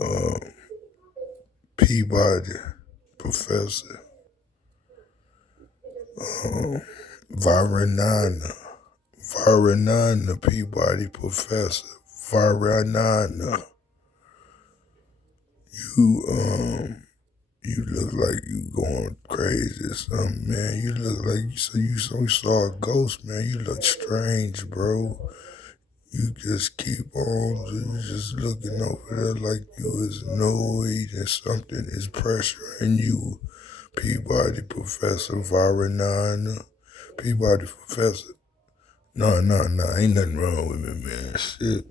uh, Peabody Professor, Varanana, Varanana Peabody Professor, Varanana. You you look like you going crazy or something, man. You look like you saw a ghost, man. You look strange, bro. You just keep on, you just looking over there like you is annoyed and something is pressuring you. Peabody Professor Varanana. Peabody Professor. No, ain't nothing wrong with me, man. Shit.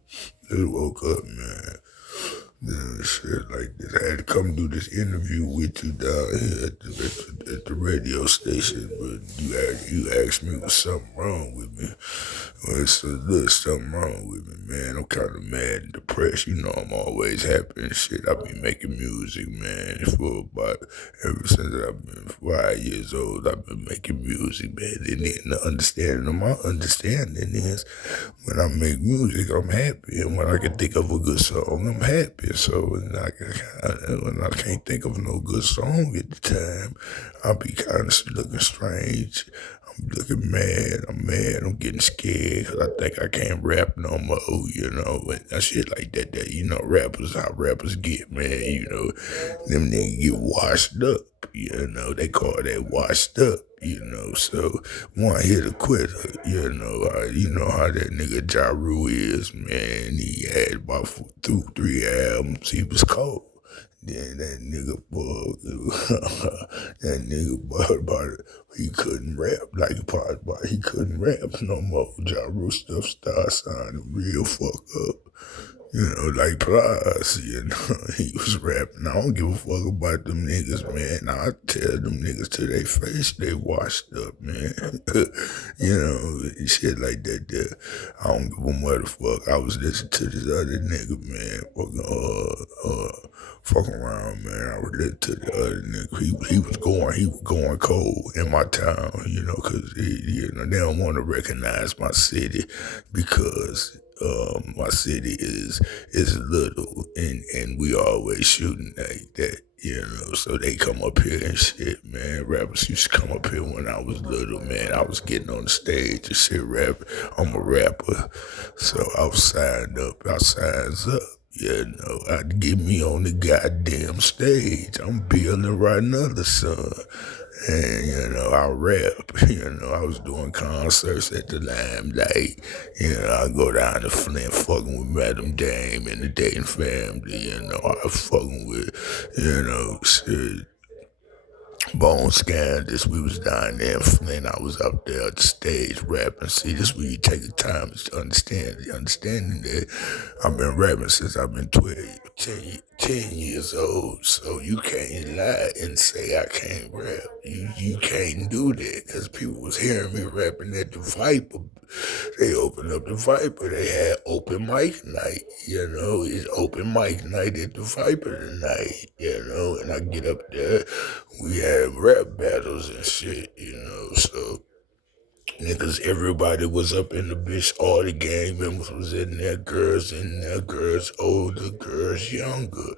Just woke up, man. Shit like this. I had to come do this interview with you down here at the radio station, but you asked me was something wrong with me. Well, there's something wrong with me, man. I'm kind of mad and depressed. You know, I'm always happy and shit. I've been making music, man, for about ever since I've been 5 years old. I've been making music, man. And then the understanding of my understanding is when I make music, I'm happy, and when I can think of a good song, I'm happy. So when I can't think of no good song at the time, I'll be kind of looking strange. I'm looking mad. I'm mad. I'm getting scared because I think I can't rap no more, you know, and shit like that. You know, rappers, how rappers get, man, you know, them niggas get washed up, you know, they call that washed up, you know, so one hit a quitter, you know how that nigga Ja Rule is, man, he had about 2, 3 albums, he was cold. Then that nigga bug, that nigga bug about it. He couldn't rap like he couldn't rap no more. Ja Rule stuff started sounding real fucked up. You know, like Plies, you know, he was rapping. I don't give a fuck about them niggas, man. I tell them niggas to their face they washed up, man. You know, shit like that there. I don't give a motherfucker. I was listening to this other nigga, man, fucking around, man. I was listening to the other nigga. He was going cold in my town, you know, cause you know, they don't want to recognize my city because my city is little and we always shooting like that, you know, so they come up here and shit, man. Rappers used to come up here when I was little, man. I was getting on the stage and shit rap. I'm a rapper. So I was signed up. I signs up. You know, I'd get me on the goddamn stage. I'm building right another son. And, you know, I rap, you know, I was doing concerts at the Limelight. You know, I go down to Flint fucking with Madam Dame and the Dayton family, you know, I was fucking with, you know, shit. Bone Scandals, we was down there in Flint. I was up there at the stage rapping. See, this where you take the time to understand. The understanding that I've been rapping since I've been 10 years old. So you can't lie and say I can't rap. You can't do that because people was hearing me rapping at the Viper. They opened up the Viper. They had open mic night, you know. It's open mic night at the Viper tonight, you know. And I get up there, we had rap battles and shit, you know. So niggas, everybody was up in the bitch. All the gang members was in there, girls older, girls younger.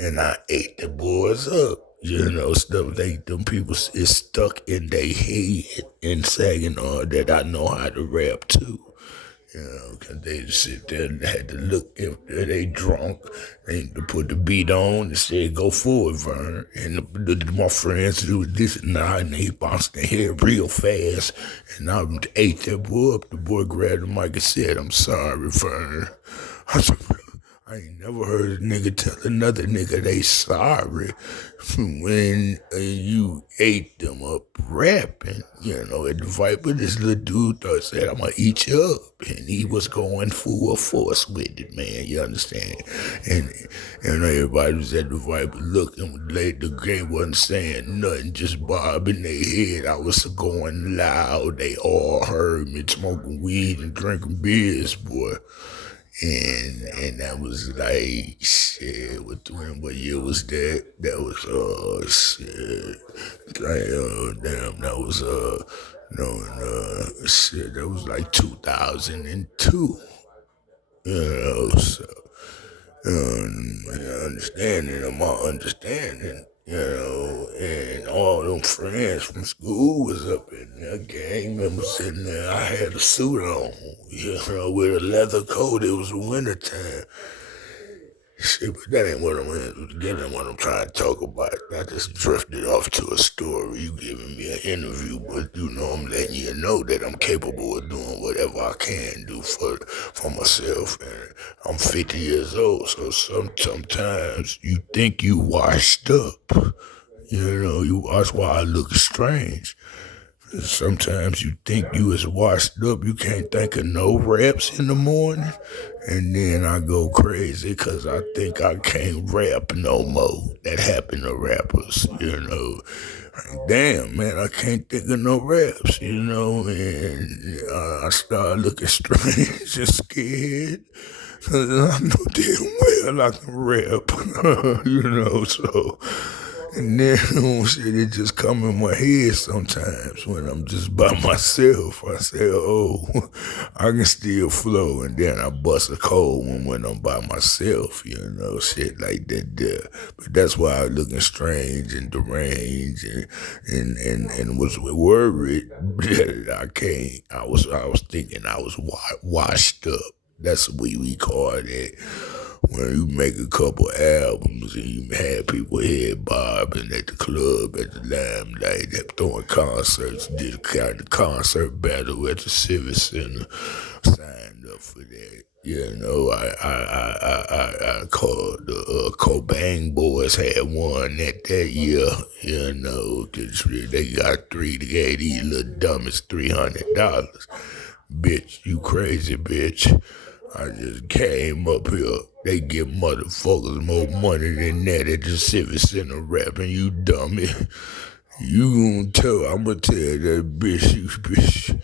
And I ate the boys up. You know, stuff them people is stuck in their head and saying that I know how to rap too. You know, 'cause they just sit there and had to look if they drunk. They to put the beat on and say, go forward, Vern. And my friends do this and that, and they bounced their head real fast. And I ate that boy up. The boy grabbed the mic and said, I'm sorry, Vern. I said, I ain't never heard a nigga tell another nigga they sorry when you ate them up rapping. You know, at the Viper, this little dude said, I'm gonna eat you up. And he was going full force with it, man. You understand? And everybody was at the Viper looking. The game wasn't saying nothing, just bobbing their head. I was going loud. They all heard me smoking weed and drinking beers, boy. And that was like shit. What year was that? That was shit. Like damn, that was no shit. That was like 2002. You know, so understanding of my understanding, and all them friends from school was up in there, gang members in there. I had a suit on, with a leather coat. It was winter time. Shit, but that ain't what I'm trying to talk about. I just drifted off to a story. You giving me an interview, but I'm letting you know that I'm capable of doing whatever I can do for myself. And I'm 50 years old, so sometimes you think you washed up. That's why I look strange. Sometimes you think you is washed up, you can't think of no raps in the morning, and then I go crazy because I think I can't rap no more. That happened to rappers. Like, damn, man, I can't think of no raps, and I start looking strange and scared. 'Cause I know damn well I can rap, so. And then shit, it just come in my head sometimes when I'm just by myself. I say, oh, I can still flow. And then I bust a cold one when I'm by myself, shit like that there. But that's why I looking strange and deranged and was worried that I can't. I was thinking I was washed up. That's what we call it when you make a couple albums and you had people head bobbing at the club at the Limelight, they throwing concerts, did a kind of concert battle at the Civic Center, signed up for that. I called the Cobain Boys had one that year, 'cause they gave these little dummies $300. Bitch, you crazy bitch. I just came up here. They give motherfuckers more money than that at the Civic Center rapping, you dummy. I'ma tell that bitch,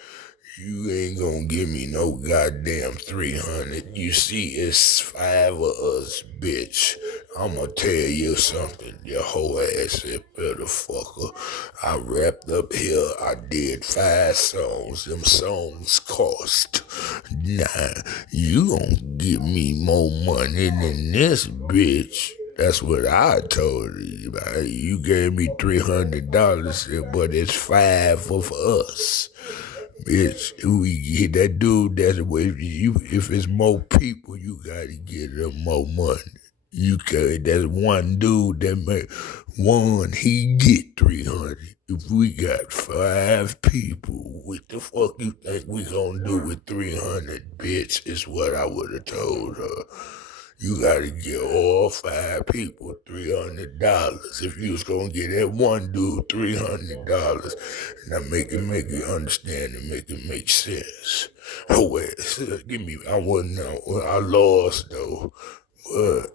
you ain't gonna give me no goddamn 300. You see, it's 5 of us, bitch. I'ma tell you something, your whole ass up better fucker. I wrapped up here, I did 5 songs. Them songs cost. Nah, you gonna give me more money than this, bitch. That's what I told you. You gave me $300, but it's 5 of us. Bitch, we get that dude. That's way if it's more people, you gotta get them more money. You can. That's one dude that make one. He get 300. If we got 5 people, what the fuck you think we gonna do with 300, bitch? Is what I would have told her. You gotta give all 5 people $300. If you was gonna get that one dude $300, now make it understand and make it make sense. Oh wait, give me. I wasn't know. I lost though, but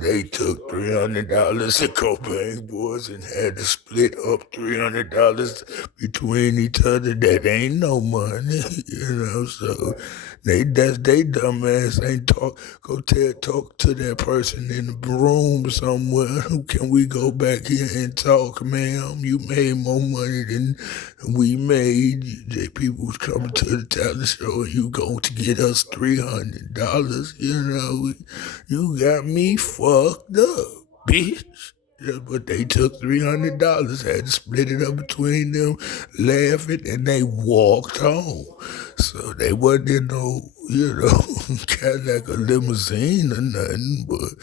they took $300 to Cobain Boys and had to split up $300 between each other. That ain't no money. So they dumbass ain't talk to that person in the room somewhere. Can we go back here and talk, ma'am? You made more money than we made. The people was coming to the talent show and you going to get us $300. You got me fucked up, bitch. Yeah, but they took $300, had to split it up between them, laughing, and they walked home. So they wasn't in no, Cadillac or limousine or nothing, but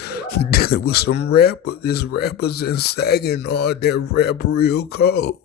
there was some rappers, there's rappers in Saginaw that rap real cold.